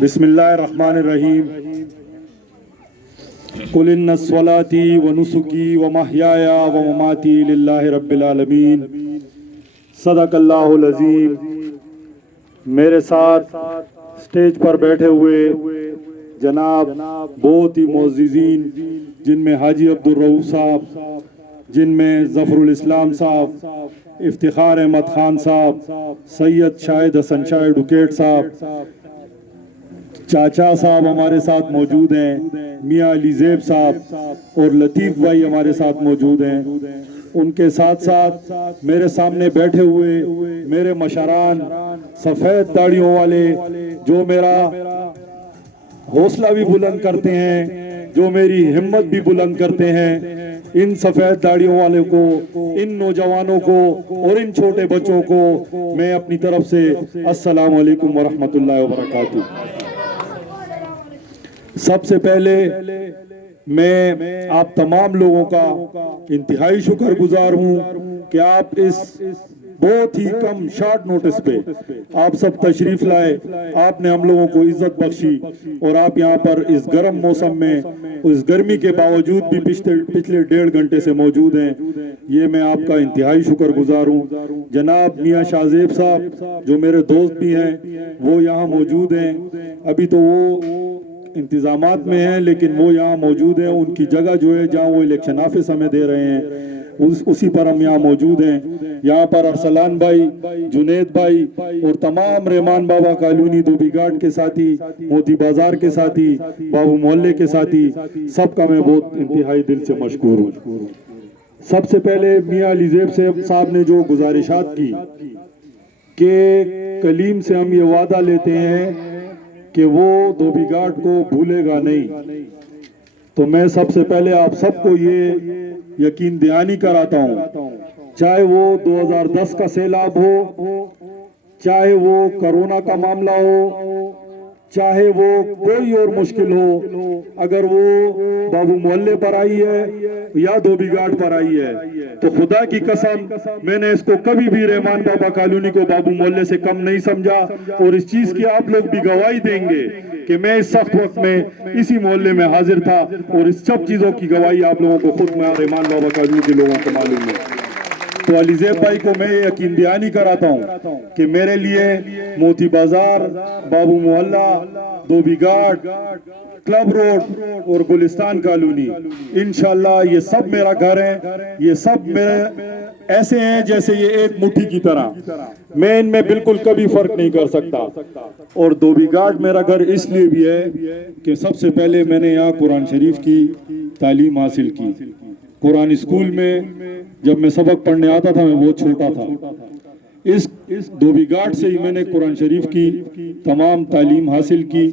بسم اللہ الرحمن الرحیم قل ان صلاتي ونسكي ومحياي ومماتي للہ رب العالمین صدق اللہ العظیم۔ میرے ساتھ سٹیج پر بیٹھے ہوئے جناب بہت ہی معززین، جن میں حاجی عبدالرؤوف صاحب، جن میں ظفر الاسلام صاحب، افتخار احمد خان صاحب، سید شاہد حسن شاہ ایڈوکیٹ صاحب، چاچا صاحب ہمارے ساتھ موجود ہیں، میاں علی زیب صاحب اور لطیف بھائی ہمارے ساتھ موجود ہیں۔ ان کے ساتھ ساتھ میرے سامنے بیٹھے ہوئے میرے مشران، سفید داڑھیوں والے، جو میرا حوصلہ بھی بلند کرتے ہیں، جو میری ہمت بھی بلند کرتے ہیں، ان سفید داڑھیوں والے کو، ان نوجوانوں کو اور ان چھوٹے بچوں کو میں اپنی طرف سے السلام علیکم ورحمۃ اللہ وبرکاتہ۔ سب سے پہلے میں آپ تمام لوگوں کا انتہائی شکر گزار ہوں کہ آپ اس بہت ہی کم شارٹ نوٹس پہ آپ سب تشریف لائے، آپ نے ہم لوگوں کو عزت بخشی اور آپ یہاں پر اس گرم موسم میں، اس گرمی کے باوجود بھی پچھلے 1.5 گھنٹے سے موجود ہیں، یہ میں آپ کا انتہائی شکر گزار ہوں۔ جناب میاں شاہ زیب صاحب جو میرے دوست بھی ہیں، وہ یہاں موجود ہیں، ابھی تو وہ انتظامات میں ہیں لیکن وہ یہاں موجود ہیں، ان کی جگہ جو ہے جہاں وہ الیکشن آفس ہمیں دے رہے ہیں اسی پر ہم یہاں موجود ہیں۔ یہاں پر ارسلان بھائی، جنید بھائی اور تمام رحمان بابا کالونی دھوبی گھاٹ کے ساتھی، موتی بازار کے ساتھی، بابو محلے کے ساتھی، سب کا میں بہت انتہائی دل سے مشکور ہوں۔ سب سے پہلے میاں علی زیب صاحب نے جو گزارشات کی کہ کلیم سے ہم یہ وعدہ لیتے ہیں کہ وہ دھوبی گھاٹ کو بھولے گا نہیں، تو میں سب سے پہلے آپ سب کو یہ یقین دہانی کراتا ہوں، چاہے وہ 2010 کا سیلاب ہو، چاہے وہ کرونا کا معاملہ ہو، چاہے وہ کوئی اور مشکل ہو، اگر وہ بابو محلے پر آئی ہے یا دھوبی گھاٹ پر آئی ہے تو خدا کی قسم میں نے اس کو کبھی بھی رحمان بابا کالونی کو بابو محلے سے کم نہیں سمجھا، اور اس چیز کی آپ لوگ بھی گواہی دیں گے کہ میں اس سخت وقت میں اسی محلے میں حاضر تھا، اور اس سب چیزوں کی گواہی آپ لوگوں کو خود میں رحمان بابا کالونی کے لوگوں کو معلوم ہے۔ تو علی زیب بھائی کو میں یہ یقین دہانی کراتا ہوں کہ میرے لیے موتی بازار، بابو محلہ، دھوبی گھاٹ، کلب روڈ اور گلستان کالونی، انشاءاللہ یہ سب میرا گھر ہے، یہ سب میرے ایسے ہیں جیسے یہ ایک مٹھی کی طرح، میں ان میں بالکل کبھی فرق نہیں کر سکتا۔ اور دھوبی گھاٹ میرا گھر اس لیے بھی ہے کہ سب سے پہلے میں نے یہاں قرآن شریف کی تعلیم حاصل کی۔ قرآن اسکول میں جب میں سبق پڑھنے آتا تھا میں بہت چھوٹا تھا، اس دھوبی گھاٹ سے ہی میں نے قرآن شریف کی تمام تعلیم حاصل کی،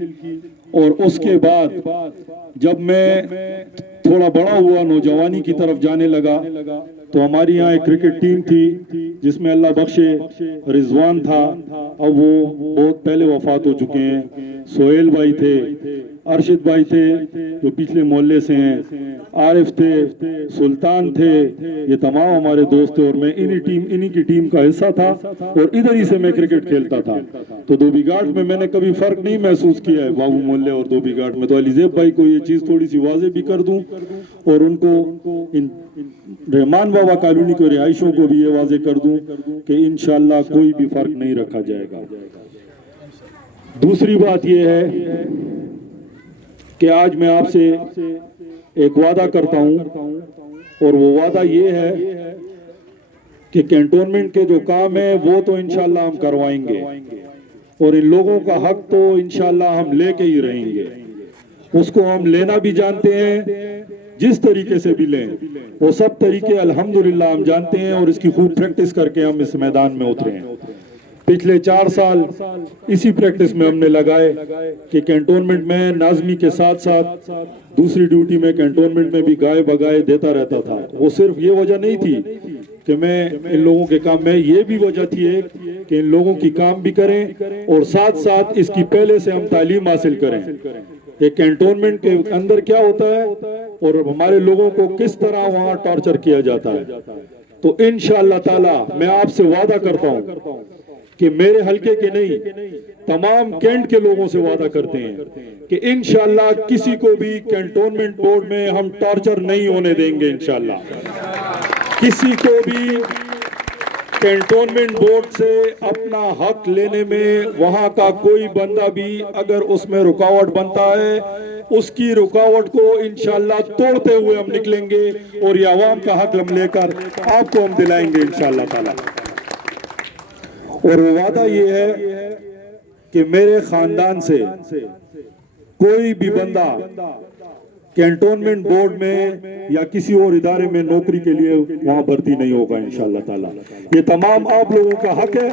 اور اس کے بعد جب میں تھوڑا بڑا ہوا، نوجوانی کی طرف جانے لگا، تو ہماری یہاں ایک کرکٹ ٹیم تھی جس میں اللہ بخشے رضوان تھا، اب وہ بہت پہلے وفات ہو چکے ہیں، سہیل بھائی تھے، ارشد بھائی تھے جو پچھلے محلے سے ہیں، عارف تھے، سلطان تھے، یہ تمام ہمارے دوست تھے، اور میں انہی کی ٹیم کا حصہ تھا، اور ادھر ہی سے میں کرکٹ کھیلتا تھا۔ تو دھوبی گھاٹ میں نے کبھی فرق نہیں محسوس کیا ہے بابو محلے اور دھوبی گھاٹ میں۔ تو علی زیب بھائی کو یہ چیز تھوڑی سی واضح بھی کر دوں، اور ان کو رحمان بابا کالونی کے رہائشوں کو بھی یہ واضح کر دوں کہ انشاءاللہ کوئی بھی فرق نہیں رکھا جائے گا۔ دوسری بات یہ ہے کہ آج میں آپ سے ایک وعدہ کرتا ہوں، اور وہ وعدہ یہ ہے کہ کینٹونمنٹ کے جو کام ہیں وہ تو انشاءاللہ ہم کروائیں گے، اور ان لوگوں کا حق تو انشاءاللہ ہم لے کے ہی رہیں گے، اس کو ہم لینا بھی جانتے ہیں، جس طریقے سے بھی لیں وہ سب طریقے الحمدللہ ہم جانتے ہیں، اور اس کی خوب پریکٹس کر کے ہم اس میدان میں اترے ہیں۔ پچھلے 4 سال اسی پریکٹس میں ہم نے لگائے کہ کینٹونمنٹ میں ناظمی کے ساتھ ساتھ دوسری ڈیوٹی میں کینٹونمنٹ میں بھی گائے بگائے دیتا رہتا تھا۔ وہ صرف یہ وجہ نہیں تھی کہ میں ان لوگوں کے کام میں، یہ بھی وجہ تھی ایک کہ ان لوگوں کی کام بھی کریں اور ساتھ ساتھ اس کی پہلے سے ہم تعلیم حاصل کریں، ایک کینٹونمنٹ کے اندر کیا ہوتا ہے اور ہمارے لوگوں کو کس طرح وہاں ٹارچر کیا جاتا ہے۔ تو انشاءاللہ تعالی میں آپ سے وعدہ کرتا ہوں کہ میرے حلقے کے نہیں تمام کینٹ کے لوگوں سے وعدہ کرتے ہیں کہ انشاءاللہ کسی کو بھی کینٹونمنٹ بورڈ میں ہم ٹارچر نہیں ہونے دیں گے. انشاءاللہ کسی کو بھی کینٹونمنٹ بورڈ سے اپنا حق لینے میں وہاں کا کوئی بندہ بھی اگر اس میں رکاوٹ بنتا ہے اس کی رکاوٹ کو انشاءاللہ توڑتے ہوئے ہم نکلیں گے اور یہ عوام کا حق ہم لے کر آپ کو ہم دلائیں گے انشاءاللہ تعالی. اور وہ وعدہ یہ ہے کہ میرے خاندان سے کوئی بھی بندہ کینٹونمنٹ بورڈ میں یا کسی اور ادارے میں نوکری کے لیے وہاں بھرتی نہیں ہوگا انشاءاللہ تعالی. یہ تمام آپ لوگوں کا حق ہے,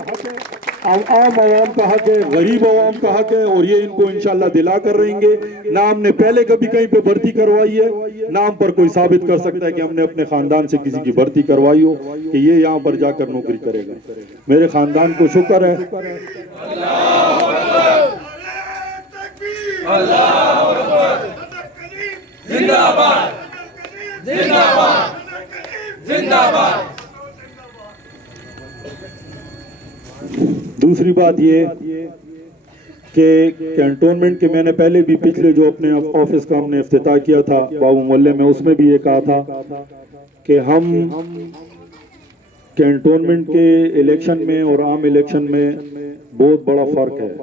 عام عوام کا حق ہے, غریب عوام کا حق ہے, اور یہ ان کو انشاءاللہ دلا کر رہیں گے. نہ ہم نے پہلے کبھی کہیں پہ بھرتی کروائی ہے, نہ ہم پر کوئی ثابت کر سکتا ہے کہ ہم نے اپنے خاندان سے کسی کی بھرتی کروائی ہو کہ یہ یہاں پر جا کر نوکری کرے گا. میرے خاندان کو شکر ہے. زندہ باد زندہ باد زندہ باد. دوسری بات یہ کہ کینٹونمنٹ کے میں نے پہلے بھی پچھلے جو اپنے آفس کا ہم نے افتتاح کیا تھا بابو محلے میں, اس میں بھی یہ کہا تھا کہ ہم کینٹونمنٹ کے الیکشن میں اور عام الیکشن میں بہت بڑا فرق ہے.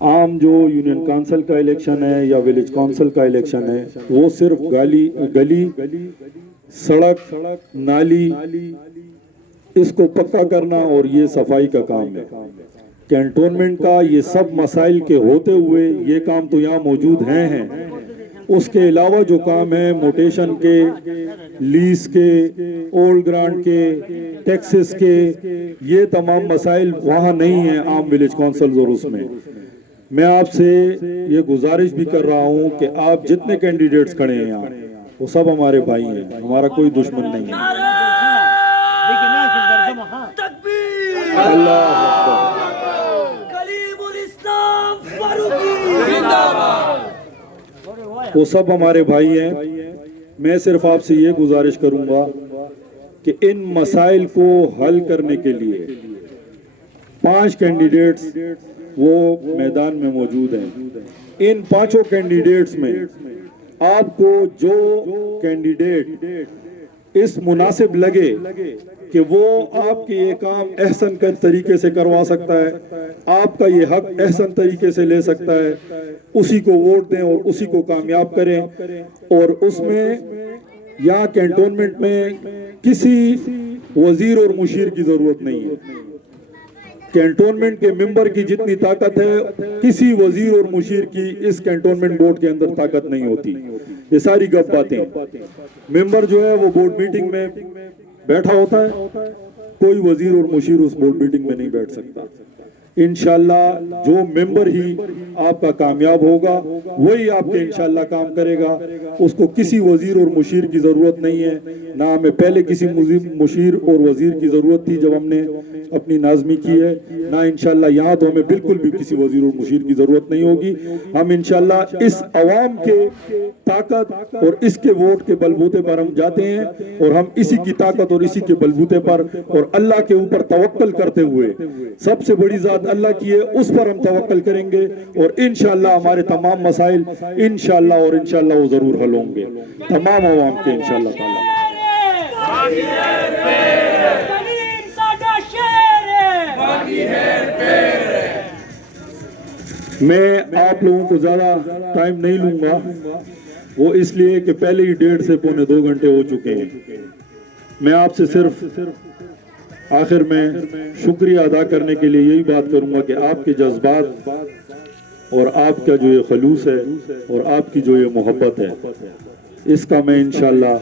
عام جو یونین کانسل کا الیکشن ہے یا ولیج کانسل کا الیکشن ہے وہ صرف گلی سڑک نالی اس کو پکا کرنا اور یہ صفائی کا کام ہے. کینٹونمنٹ کا یہ سب مسائل کے ہوتے ہوئے یہ کام تو یہاں موجود ہیں. اس کے علاوہ جو کام ہے موٹیشن کے, لیز کے, اولڈ گرانٹ کے, ٹیکسز کے, یہ تمام مسائل وہاں نہیں ہیں عام ولیج کانسل اور اس میں. میں آپ سے یہ گزارش بھی کر رہا ہوں کہ آپ جتنے کینڈیڈیٹس کھڑے ہیں یہاں وہ سب ہمارے بھائی ہیں, ہمارا کوئی دشمن نہیں ہے. اللہ وہ سب ہمارے بھائی ہیں. میں صرف آپ سے یہ گزارش کروں گا کہ ان مسائل کو حل کرنے کے لیے 5 کینڈیڈیٹس وہ میدان میں موجود ہیں. ان 5 کینڈیڈیٹس میں آپ کو جو کینڈیڈیٹ اس مناسب لگے کہ وہ آپ کے یہ کام احسن طریقے سے کروا سکتا ہے, آپ کا یہ حق احسن طریقے سے لے سکتا ہے, اسی کو ووٹ دیں اور اسی کو کامیاب کریں. اور اس میں یہاں کینٹونمنٹ میں کسی وزیر اور مشیر کی ضرورت نہیں ہے. کینٹونمنٹ کے ممبر کی جتنی طاقت ہے کسی وزیر اور مشیر کی اس کینٹونمنٹ بورڈ کے اندر طاقت نہیں ہوتی. یہ ساری گپ باتیں. ممبر جو ہے وہ بورڈ میٹنگ میں بیٹھا ہوتا ہے, کوئی وزیر اور مشیر اس بورڈ میٹنگ میں نہیں بیٹھ سکتا. انشاءاللہ جو ممبر ہی آپ کا کامیاب ہوگا وہی آپ کے انشاءاللہ کام کرے گا. اس کو کسی وزیر اور مشیر کی ضرورت نہیں ہے. نہ ہمیں پہلے کسی مشیر اور وزیر کی ضرورت تھی جب ہم نے اپنی نازمی کی ہے, نہ انشاءاللہ یہاں تو ہمیں بالکل بھی کسی وزیر اور مشیر کی ضرورت نہیں ہوگی. ہم انشاءاللہ اس عوام کے طاقت اور اس کے ووٹ کے بلبوتے پر ہم جاتے ہیں, اور ہم اسی کی طاقت اور اسی کے بلبوتے پر اور اللہ کے اوپر توکل کرتے ہوئے, سب سے بڑی ذات اللہ کی ہے اس پر ہم توکل کریں گے, اور انشاءاللہ ہمارے تمام مسائل انشاءاللہ اور انشاءاللہ وہ ضرور حل ہوں گے تمام عوام کے انشاءاللہ تعالی. میں آپ لوگوں کو زیادہ ٹائم نہیں لوں گا, وہ اس لیے کہ پہلے ہی 1.5 سے پونے 2 گھنٹے ہو چکے ہیں. میں آپ سے صرف آخر میں شکریہ ادا کرنے کے لیے یہی بات کروں گا کہ آپ کے جذبات اور آپ کا جو یہ خلوص ہے اور آپ کی جو یہ محبت ہے, اس کا میں انشاءاللہ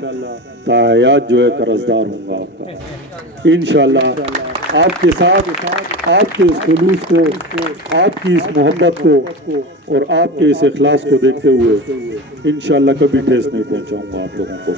تاحیات جو ہے قرضدار ہوں گا آپ کا. انشاءاللہ آپ کے ساتھ آپ کے اس خلوص کو, آپ کی اس محبت کو اور آپ کے اس اخلاص کو دیکھتے ہوئے انشاءاللہ کبھی ٹھیس نہیں پہنچاؤں گا آپ لوگوں کو.